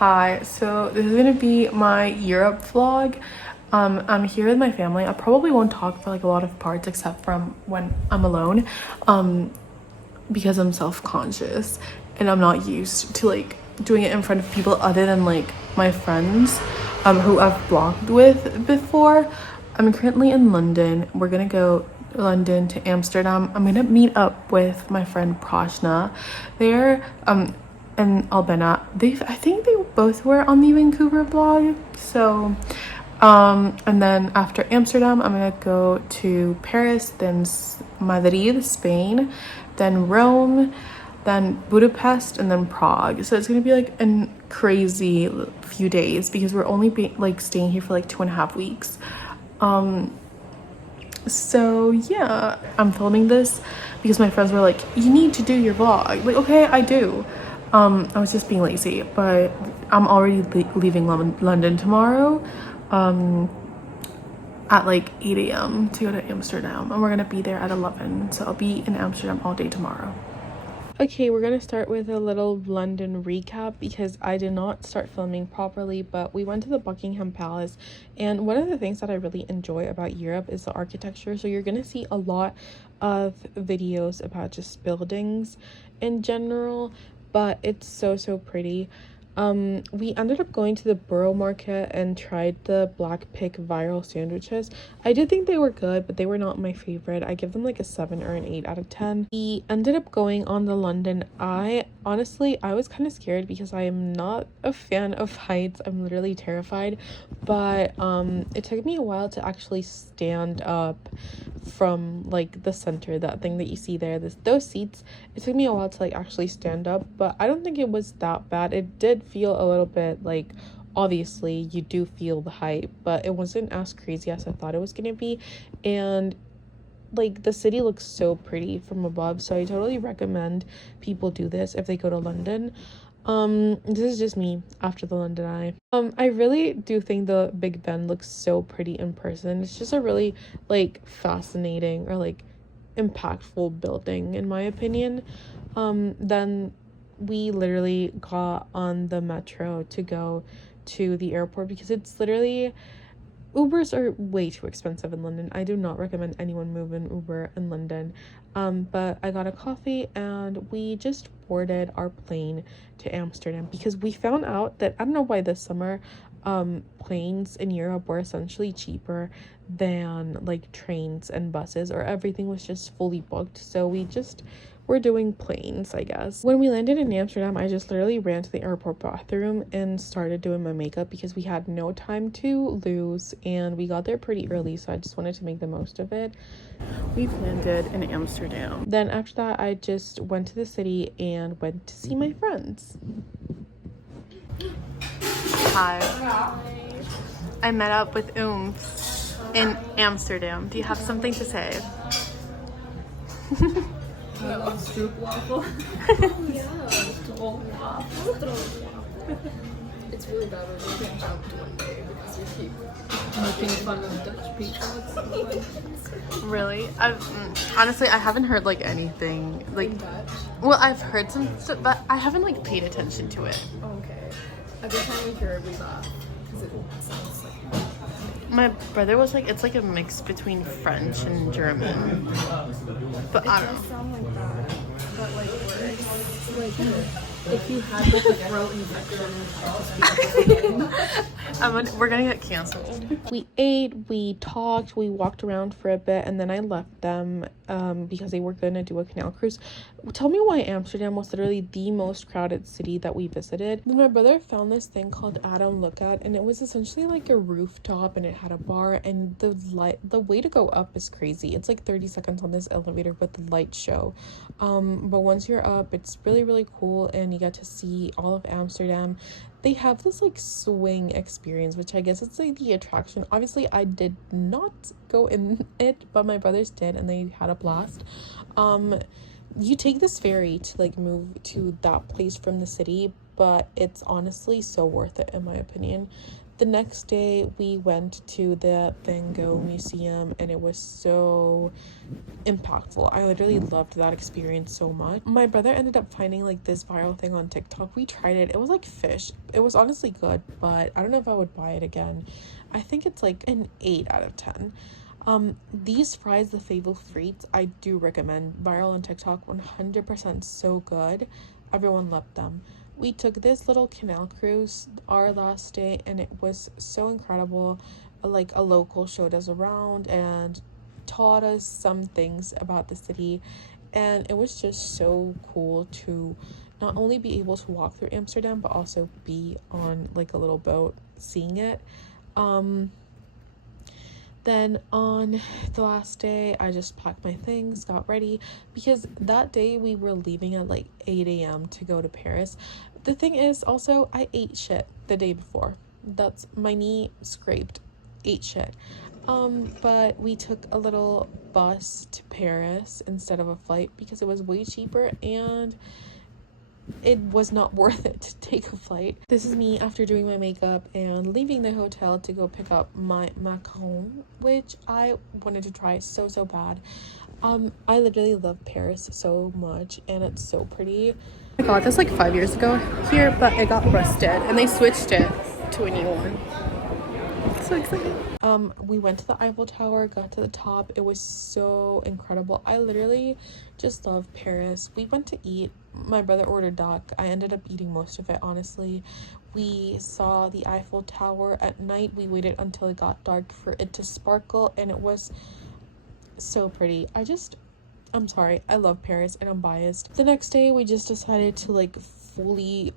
Hi, so this is gonna be my Europe vlog. I'm here with my family. I probably won't talk for like a lot of parts except from when I'm alone, because I'm self-conscious and I'm not used to like doing it in front of people other than like my friends, who I've vlogged with before. I'm currently in London. We're gonna go London to Amsterdam. I'm gonna meet up with my friend Prashna there. And Albena. I think they both were on the Vancouver vlog. So and then after Amsterdam, I'm gonna go to Paris, then Madrid, Spain, then Rome, then Budapest, and then Prague. So it's gonna be like a crazy few days because we're only staying here for like 2.5 weeks. So yeah, I'm filming this because my friends were like, you need to do your vlog. Like, okay, I do. I was just being lazy, but I'm already leaving London tomorrow at like 8 a.m. to go to Amsterdam, and we're gonna be there at 11, so I'll be in Amsterdam all day tomorrow. Okay, we're gonna start with a little London recap because I did not start filming properly, but we went to the Buckingham Palace, and one of the things that I really enjoy about Europe is the architecture. So you're gonna see a lot of videos about just buildings in general, but it's so pretty. We ended up going to the Borough Market and tried the Black Pig viral sandwiches. I did think they were good, but they were not my favorite. I give them like a 7 or an 8 out of 10. We ended up going on the London Eye. Honestly, I was kind of scared because I am not a fan of heights. I'm literally terrified, but it took me a while to actually stand up from like the center, that thing that you see there, those seats. It took me a while to like actually stand up, but I don't think it was that bad. It did feel a little bit like, obviously you do feel the hype, but it wasn't as crazy as I thought it was gonna be. And like the city looks so pretty from above, so I totally recommend people do this if they go to London. This is just me after the London Eye. I really do think the Big Ben looks so pretty in person. It's just a really like fascinating or like impactful building in my opinion. Then we literally got on the metro to go to the airport because it's literally, Ubers are way too expensive in London. I do not recommend anyone move in Uber in London. But I got a coffee and we just boarded our plane to Amsterdam because we found out that, I don't know why this summer, planes in Europe were essentially cheaper than like trains and buses, or everything was just fully booked. So we're doing planes, I guess. When we landed in Amsterdam, I just literally ran to the airport bathroom and started doing my makeup because we had no time to lose and we got there pretty early, so I just wanted to make the most of it. We've landed in Amsterdam. Then after that, I just went to the city and went to see my friends. Hi. I met up with in Amsterdam. Do you have something to say? Stroopwafel. Yeah, stroopwafel. It's really bad when we get jumped one day because we keep making fun of Dutch people. Really? Honestly, I haven't heard like anything like. In Dutch? Well, I've heard some stuff, but I haven't like paid attention to it. Okay. Every time we hear it, we laugh because it sounds like. My brother was like, it's like a mix between French and German. But I don't know. Sound like that, but like worse. Like if you had like a throat infection. We're gonna get canceled. We ate, we talked, we walked around for a bit, and then I left them because they were gonna do a canal cruise. Tell me why Amsterdam was literally the most crowded city that we visited. Then my brother found this thing called Adam Lookout, and it was essentially like a rooftop, and it had a bar, and the way to go up is crazy. It's like 30 seconds on this elevator with the light show. But once you're up, it's really cool, and you get to see all of Amsterdam. They have this like swing experience, which I guess it's like the attraction. Obviously I did not go in it, but my brothers did and they had a blast. You take this ferry to like move to that place from the city, but it's honestly so worth it in my opinion. The next day we went to the Van Gogh Museum, and it was so impactful. I literally loved that experience so much. My brother ended up finding like this viral thing on TikTok. We tried it. It was like fish. It was honestly good, but I don't know if I would buy it again. I think it's like an 8 out of 10. These fries, the Fable Frites, I do recommend. Viral on TikTok, 100% so good. Everyone loved them. We took this little canal cruise our last day, and it was so incredible. Like, a local showed us around and taught us some things about the city, and it was just so cool to not only be able to walk through Amsterdam but also be on like a little boat seeing it. Then on the last day, I just packed my things, got ready, because that day we were leaving at like 8 a.m. to go to Paris. The thing is, also, I ate shit the day before. That's, my knee scraped, ate shit. But we took a little bus to Paris instead of a flight because it was way cheaper, and it was not worth it to take a flight. This is me after doing my makeup and leaving the hotel to go pick up my macaron, which I wanted to try so bad. I literally love Paris so much, and it's so pretty. I got this like 5 years ago here, but it got rusted and they switched it to a new one. So excited. We went to the Eiffel Tower, got to the top. It was so incredible. I literally just love Paris. We went to eat. My brother ordered duck. I ended up eating most of it, honestly. We saw the Eiffel Tower at night. We waited until it got dark for it to sparkle, and it was so pretty. I'm sorry, I love Paris and I'm biased. The next day we just decided to like fully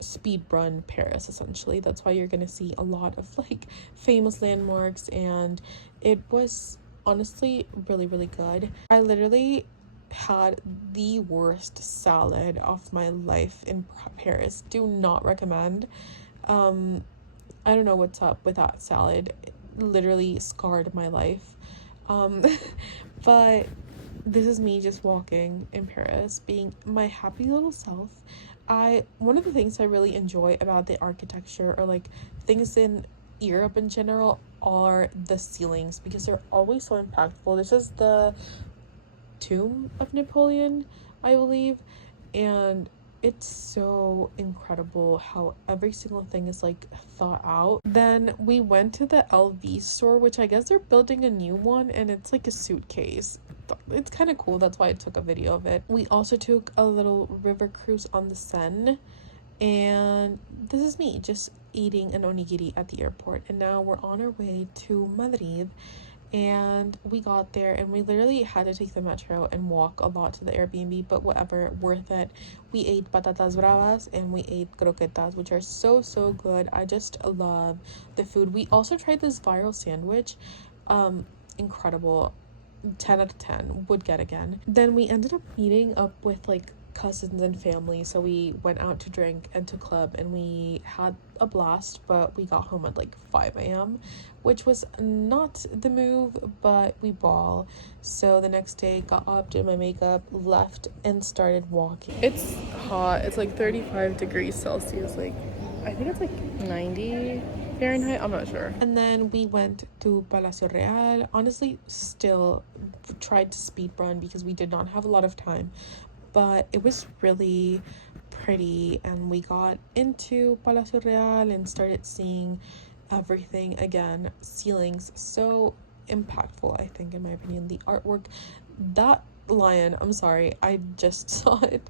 speed run Paris, essentially. That's why you're gonna see a lot of like famous landmarks, and it was honestly really good. I literally had the worst salad of my life in Paris. Do not recommend. I don't know what's up with that salad. It literally scarred my life. But this is me just walking in Paris, being my happy little self. One of the things I really enjoy about the architecture, or like things in Europe in general, are the ceilings, because they're always so impactful. This is the tomb of Napoleon, I believe, and it's so incredible how every single thing is like thought out. Then we went to the LV store, which I guess they're building a new one, and it's like a suitcase. It's kind of cool. That's why I took a video of it. We also took a little river cruise on the Seine, and this is me just eating an onigiri at the airport. And now we're on our way to Madrid, and we got there and we literally had to take the metro and walk a lot to the Airbnb, but whatever, worth it. We ate patatas bravas and we ate croquetas, which are so good. I just love the food. We also tried this viral sandwich. Incredible. 10 out of 10, would get again. Then we ended up meeting up with like cousins and family, so we went out to drink and to club, and we had a blast, but we got home at like 5 a.m, which was not the move, but we ball. So the next day, got up, did my makeup, left, and started walking. It's hot. It's like 35 degrees Celsius, like I think it's like 90 Fahrenheit, I'm not sure. And then we went to Palacio Real. Honestly, still tried to speed run because we did not have a lot of time, but it was really pretty, and we got into Palacio Real and started seeing everything again. Ceilings, so impactful, I think, in my opinion. The artwork, that lion, I'm sorry, I just saw it,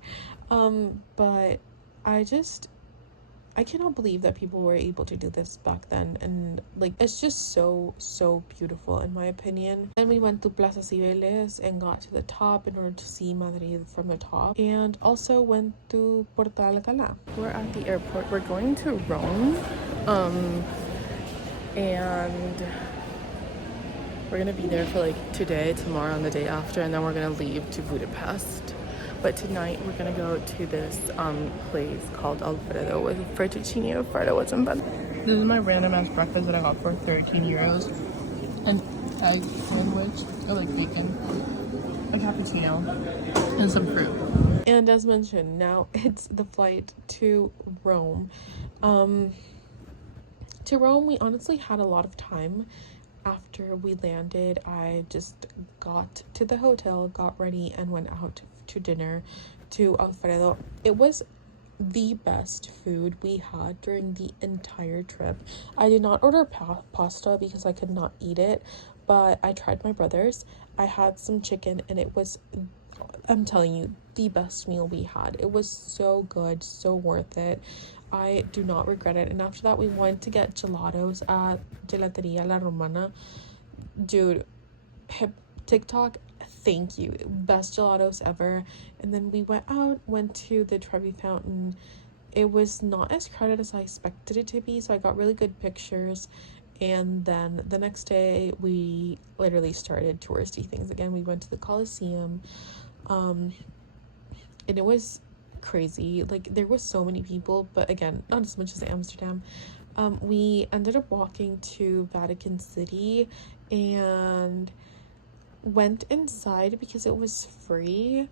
but I cannot believe that people were able to do this back then, and like it's just so beautiful in my opinion. Then we went to Plaza Cibeles and got to the top in order to see Madrid from the top, and also went to Porta Alcalá. We're at the airport. We're going to Rome, and we're gonna be there for like today, tomorrow, and the day after, and then we're gonna leave to Budapest. But tonight we're gonna go to this place called Alfredo with fettuccine alfredo with some bun. This is my random ass breakfast that I got for 13 euros. An egg sandwich, or like bacon, a cappuccino, and some fruit. And as mentioned, now it's the flight to Rome. to Rome, we honestly had a lot of time. After we landed, I just got to the hotel, got ready, and went out to dinner to Alfredo. It was the best food we had during the entire trip. I did not order pasta because I could not eat it, but I tried my brother's. I had some chicken, and it was, I'm telling you, the best meal we had. It was so good, so worth it. I do not regret it. And after that, we went to get gelatos at Gelateria La Romana. Dude, TikTok, thank you. Best gelatos ever. And then we went to the Trevi Fountain. It was not as crowded as I expected it to be, so I got really good pictures. And then the next day, we literally started touristy things again. We went to the Coliseum, and it was crazy. Like, there was so many people, but again, not as much as Amsterdam. We ended up walking to Vatican City and went inside because it was free.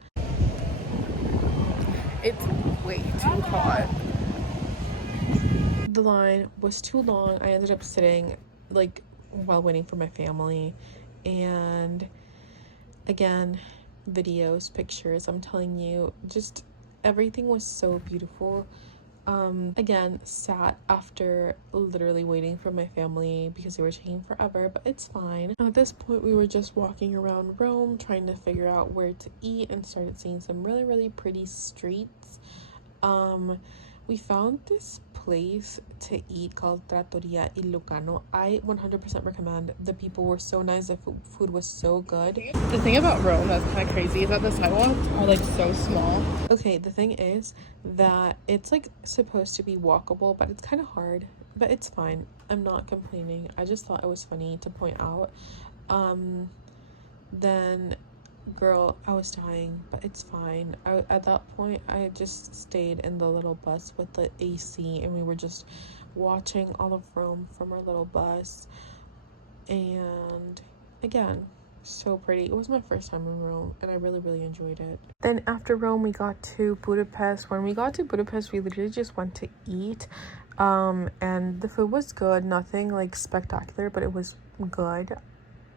It's way too hot. The line was too long. I ended up sitting like while waiting for my family, and again, videos, pictures, I'm telling you, just everything was so beautiful. Again, sat after literally waiting for my family because they were taking forever, but it's fine. At this point, we were just walking around Rome trying to figure out where to eat, and started seeing some really, really pretty streets. We found this place to eat called Trattoria Il Lucano. I 100% recommend. The people were so nice. The food was so good. The thing about Rome that's kind of crazy is that the sidewalks are like so small. Okay, the thing is that it's like supposed to be walkable, but it's kind of hard, but it's fine. I'm not complaining. I just thought it was funny to point out. Then girl, I was dying, but it's fine. At that point, I just stayed in the little bus with the AC, and we were just watching all of Rome from our little bus. And again, so pretty. It was my first time in Rome, and I really, really enjoyed it. Then after Rome, we got to Budapest. When we got to Budapest, we literally just went to eat, and the food was good. Nothing like spectacular, but it was good,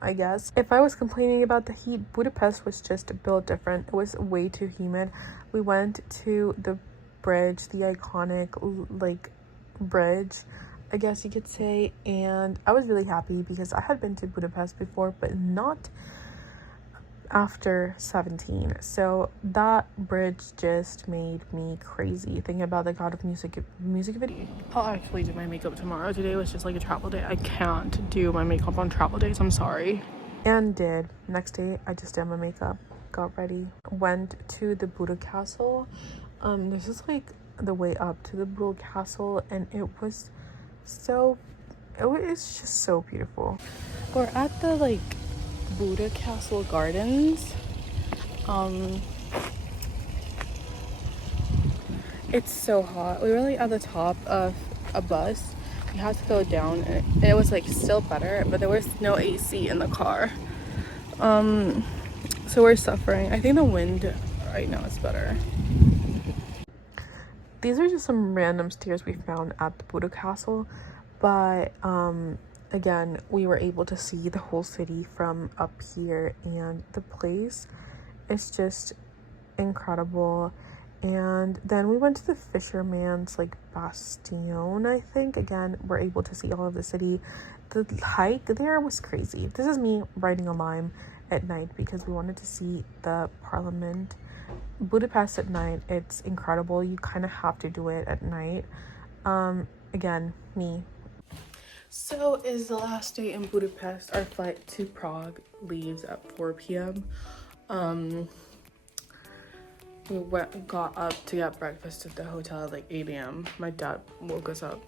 I guess. If I was complaining about the heat, Budapest was just built different. It was way too humid. We went to the bridge, the iconic like bridge, I guess you could say, and I was really happy because I had been to Budapest before, but not after 17. So that bridge just made me crazy thinking about the God of Music video. I'll actually do my makeup tomorrow. Today was just like a travel day. I can't do my makeup on travel days. I'm sorry. And did. Next day, I just did my makeup, got ready, went to the Buda Castle. This is like the way up to the Buda Castle, and it was just so beautiful. We're at the like Buda Castle Gardens. It's so hot. We were like at the top of a bus. We had to go down, and it was like still better, but there was no AC in the car. So we're suffering. I think the wind right now is better. These are just some random stairs we found at the Buda Castle, but again, we were able to see the whole city from up here, and the place is just incredible. And then we went to the fisherman's like bastion, I think. Again, we're able to see all of the city. The hike there was crazy. This is me riding a lime at night because we wanted to see the parliament. Budapest at night, it's incredible. You kind of have to do it at night. Again, me. So it is the last day in Budapest. Our flight to Prague leaves at 4 p.m. We got up to get breakfast at the hotel at like 8 a.m. My dad woke us up.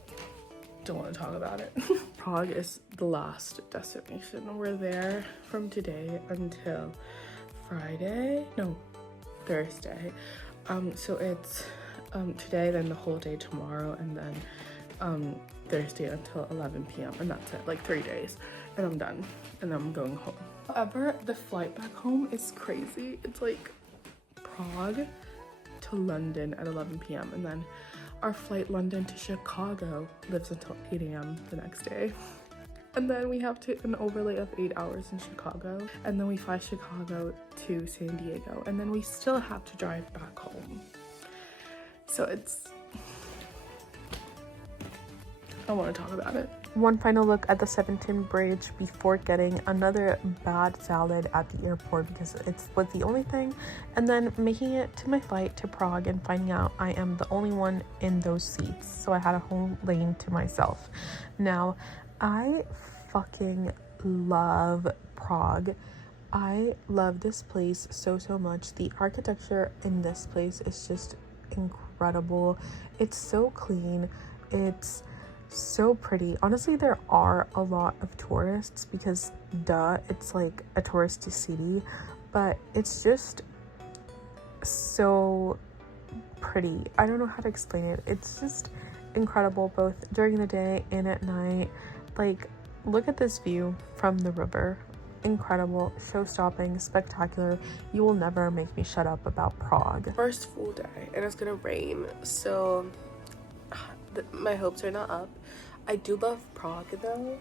Don't want to talk about it. Prague is the last destination. We're there from today until Thursday. So it's today, then the whole day tomorrow, and then Thursday until 11 p.m. and that's it, like 3 days, and I'm done, and then I'm going home. However, the flight back home is crazy. It's like Prague to London at 11 p.m. and then our flight London to Chicago lives until 8 a.m. the next day. And then we have an overlay of 8 hours in Chicago. And then we fly Chicago to San Diego. And then we still have to drive back home. So I want to talk about it. One final look at the 17 Bridge before getting another bad salad at the airport because it was the only thing, and then making it to my flight to Prague and finding out I am the only one in those seats, so I had a whole lane to myself. Now, I fucking love Prague. I love this place so much. The architecture in this place is just incredible. It's so clean. It's so pretty. Honestly, there are a lot of tourists because it's like a touristy city, but it's just so pretty. I don't know how to explain it. It's just incredible both during the day and at night. Like, look at this view from the river. Incredible, show-stopping, spectacular. You will never make me shut up about Prague. First full day and it's gonna rain, so my hopes are not up. I do love Prague though.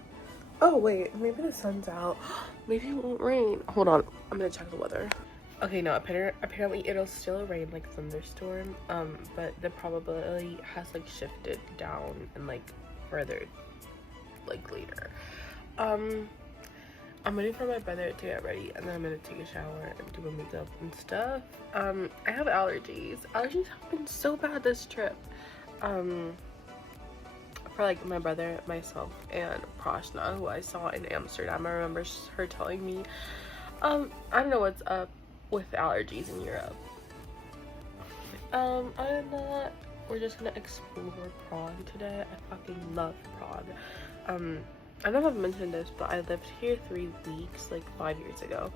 Oh wait, maybe the sun's out. Maybe it won't rain. Hold on, I'm gonna check the weather. Okay, no, apparently it'll still rain like thunderstorm, but the probability has like shifted down and like further like later. I'm waiting for my brother to get ready and then I'm gonna take a shower and do my makeup and stuff. I have allergies. Allergies have been so bad this trip. For like my brother, myself, and Prashna, who I saw in Amsterdam. I remember her telling me, I don't know what's up with allergies in Europe. Other than that, we're just gonna explore Prague today. I fucking love Prague. I don't know if I've mentioned this, but I lived here 3 weeks, like 5 years ago,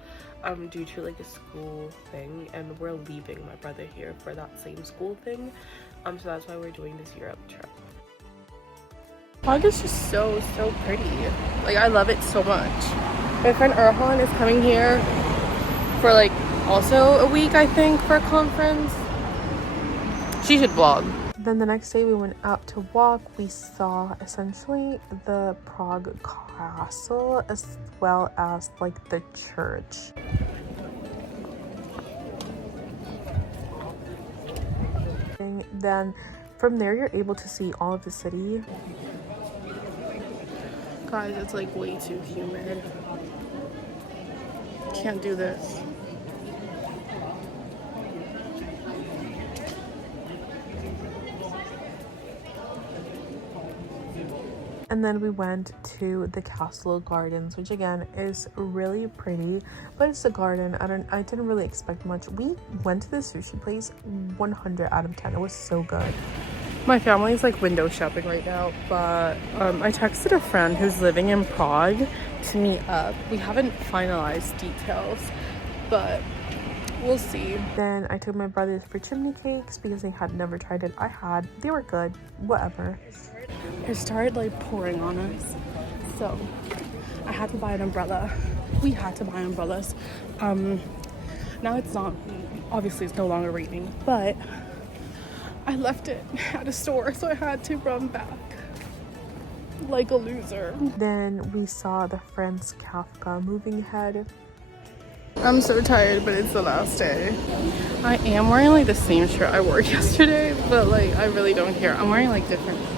due to like a school thing, and we're leaving my brother here for that same school thing. So that's why we're doing this Europe trip. Prague is just so pretty. Like, I love it so much. My friend Erhan is coming here for like also a week, I think, for a conference. She should vlog. Then the next day we went out to walk. We saw essentially the Prague castle as well as like the church. Then from there you're able to see all of the city. Guys, it's like way too humid. Can't do this. And then we went to the castle gardens, which again is really pretty, but it's a garden. I didn't really expect much. We went to the sushi place, 100 out of 10. It was so good. My family is like window shopping right now, but I texted a friend who's living in Prague to meet up. We haven't finalized details, but we'll see. Then I took my brothers for chimney cakes because they had never tried it. I had. They were good. Whatever. It started like pouring on us, so I had to buy an umbrella. We had to buy umbrellas. Now it's not, obviously it's no longer raining, but I left it at a store, so I had to run back like a loser. Then we saw the Franz Kafka moving ahead. I'm so tired, but it's the last day. I am wearing like the same shirt I wore yesterday, but like I really don't care. I'm wearing like different clothes.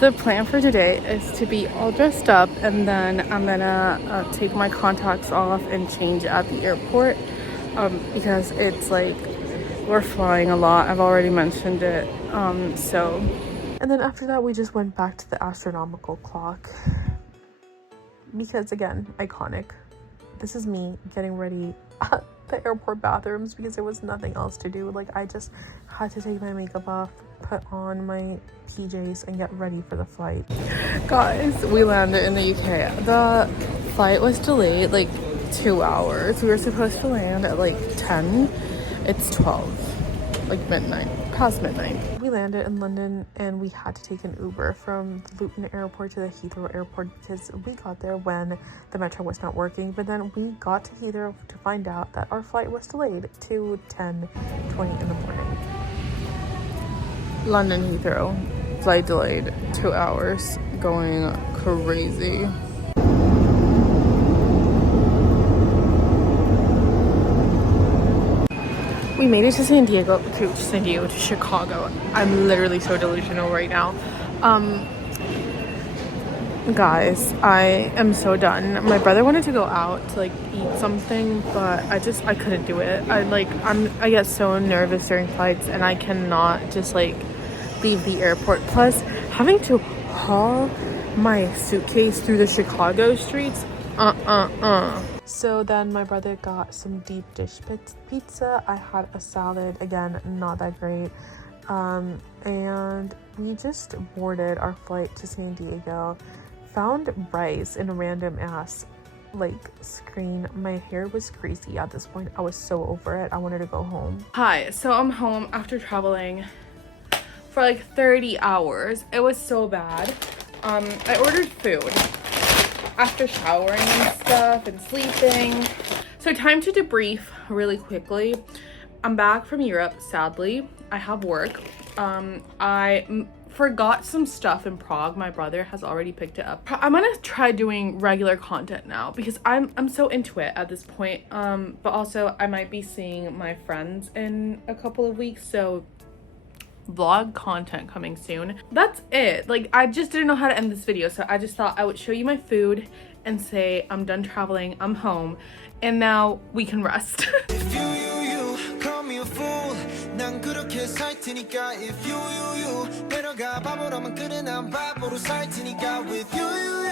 The plan for today is to be all dressed up, and then I'm gonna take my contacts off and change at the airport because it's like we're flying a lot. I've already mentioned it. And then after that we just went back to the astronomical clock because again, iconic. This is me getting ready at the airport bathrooms because there was nothing else to do. Like, I just had to take my makeup off, put on my PJs, and get ready for the flight. Guys, we landed in the UK. The flight was delayed like 2 hours. We were supposed to land at like 10. It's 12, like midnight, past midnight. We landed in London and we had to take an Uber from the Luton airport to the Heathrow airport because we got there when the metro was not working. But then we got to Heathrow to find out that our flight was delayed to 10:20 in the morning. London Heathrow. Flight delayed 2 hours. Going crazy. We made it to to Chicago. I'm literally so delusional right now. Guys, I am so done. My brother wanted to go out to like eat something, but I couldn't do it. I get so nervous during flights, and I cannot just like leave the airport. Plus, having to haul my suitcase through the Chicago streets, So then my brother got some deep dish pizza. I had a salad, again, not that great. And we just boarded our flight to San Diego. Found rice in a random ass screen. My hair was greasy at this point. I was so over it. I wanted to go home. Hi, so I'm home after traveling for like 30 hours. It was so bad. I ordered food after showering and stuff and sleeping. So time to debrief really quickly. I'm back from Europe, sadly. I have work. I forgot some stuff in Prague. My brother has already picked it up. I'm gonna try doing regular content now because I'm so into it at this point. But also I might be seeing my friends in a couple of weeks, so vlog content coming soon. That's it. I just didn't know how to end this video, so I just thought I would show you my food and say I'm done traveling, I'm home, and now we can rest. If you call me a fool, 난 그렇게 살 테니까. If you 내려가 바보라면 그래 난 바보로 살 테니까. With you